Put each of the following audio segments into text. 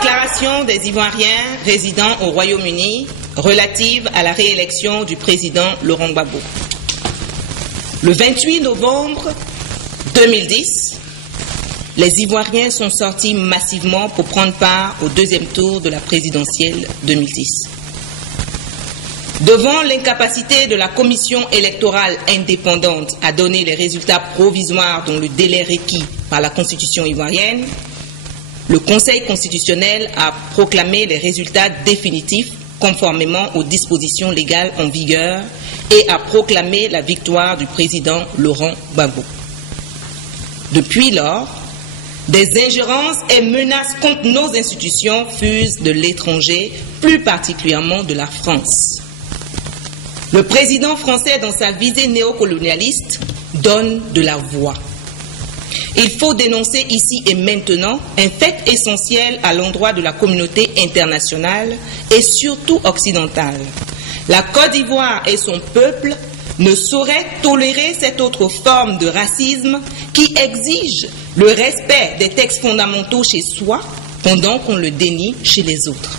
Déclaration des Ivoiriens résidant au Royaume-Uni relative à la réélection du président Laurent Gbagbo. Le 28 novembre 2010, les Ivoiriens sont sortis massivement pour prendre part au deuxième tour de la présidentielle 2010. Devant l'incapacité de la commission électorale indépendante à donner les résultats provisoires dont le délai requis par la Constitution ivoirienne, le Conseil constitutionnel a proclamé les résultats définitifs conformément aux dispositions légales en vigueur et a proclamé la victoire du président Laurent Gbagbo. Depuis lors, des ingérences et menaces contre nos institutions fusent de l'étranger, plus particulièrement de la France. Le président français, dans sa visée néocolonialiste, donne de la voix. Il faut dénoncer ici et maintenant un fait essentiel à l'endroit de la communauté internationale et surtout occidentale. La Côte d'Ivoire et son peuple ne sauraient tolérer cette autre forme de racisme qui exige le respect des textes fondamentaux chez soi pendant qu'on le dénie chez les autres.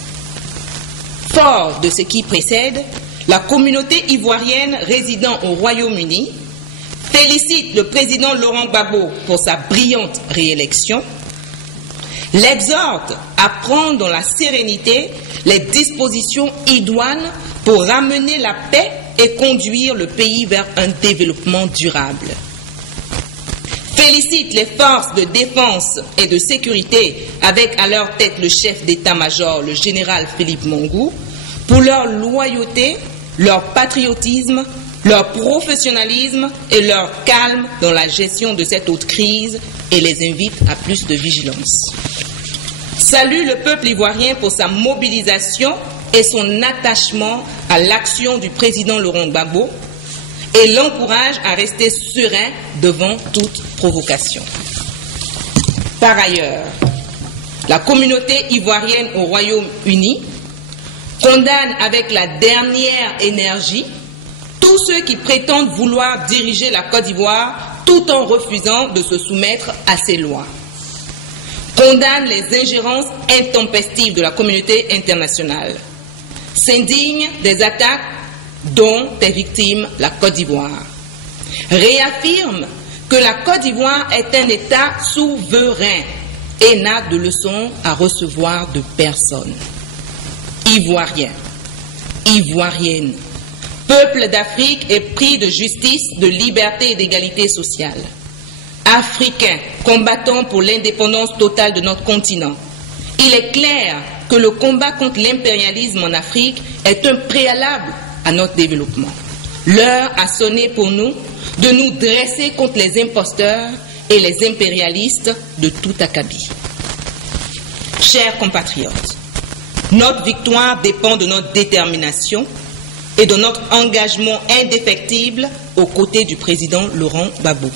Fort de ce qui précède, la communauté ivoirienne résidant au Royaume-Uni félicite le président Laurent Gbagbo pour sa brillante réélection, l'exhorte à prendre dans la sérénité les dispositions idoines pour ramener la paix et conduire le pays vers un développement durable. Félicite les forces de défense et de sécurité avec à leur tête le chef d'état-major, le général Philippe Mongou, pour leur loyauté, leur patriotisme, leur professionnalisme et leur calme dans la gestion de cette haute crise et les invite à plus de vigilance. Salue le peuple ivoirien pour sa mobilisation et son attachement à l'action du président Laurent Gbagbo et l'encourage à rester serein devant toute provocation. Par ailleurs, la communauté ivoirienne au Royaume-Uni condamne avec la dernière énergie tous ceux qui prétendent vouloir diriger la Côte d'Ivoire tout en refusant de se soumettre à ces lois. Condamne les ingérences intempestives de la communauté internationale. S'indigne des attaques dont est victime la Côte d'Ivoire. Réaffirme que la Côte d'Ivoire est un État souverain et n'a de leçons à recevoir de personne. Ivoiriens, Ivoiriennes, peuple d'Afrique épris de justice, de liberté et d'égalité sociale. Africains combattant pour l'indépendance totale de notre continent. Il est clair que le combat contre l'impérialisme en Afrique est un préalable à notre développement. L'heure a sonné pour nous de nous dresser contre les imposteurs et les impérialistes de tout acabit. Chers compatriotes, notre victoire dépend de notre détermination et de notre engagement indéfectible aux côtés du président Laurent Gbagbo.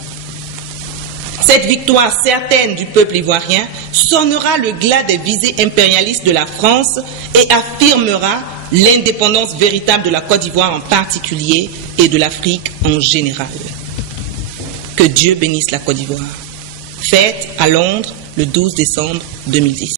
Cette victoire certaine du peuple ivoirien sonnera le glas des visées impérialistes de la France et affirmera l'indépendance véritable de la Côte d'Ivoire en particulier et de l'Afrique en général. Que Dieu bénisse la Côte d'Ivoire. Fête à Londres le 12 décembre 2010.